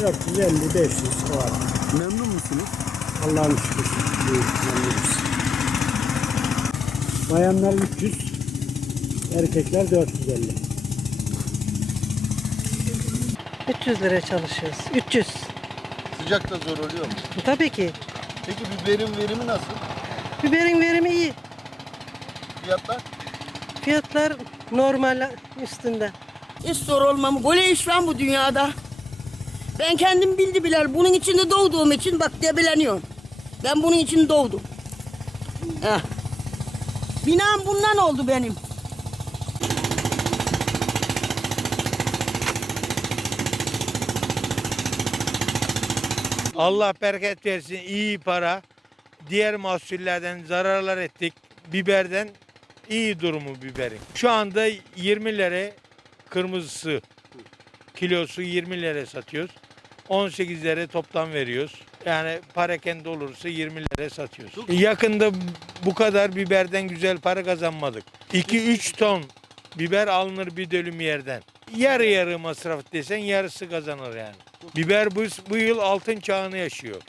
450 500 o var. Memnun musunuz? Allah'ın şükür. memnunuz. Bayanlar 300, erkekler 450. 300 liraya çalışıyoruz. 300. Sıcakta zor oluyor mu? Tabii ki. Peki biberin verimi nasıl? Biberin verimi iyi. Fiyatlar? Fiyatlar normal üstünde. Hiç zor olmam. Böyle iş var bu dünyada. Ben kendim bildi biler. Bunun içinde doğduğum için bak debeleniyorum. Ben bunun için doğdum. Heh. Binam bundan oldu benim. Allah bereket versin iyi para. Diğer mahsullerden zararlar ettik. Biberden iyi durumu biberin. Şu anda 20 lira kırmızısı kilosu 20 lira satıyoruz. 18 lira toptan veriyoruz. Yani parakende olursa 20 lira satıyoruz. Yakında bu kadar biberden güzel para kazanmadık. 2-3 ton biber alınır bir dönüm yerden. Yarı yarı masraf desen yarısı kazanır yani. Biber bu, bu yıl altın çağını yaşıyor.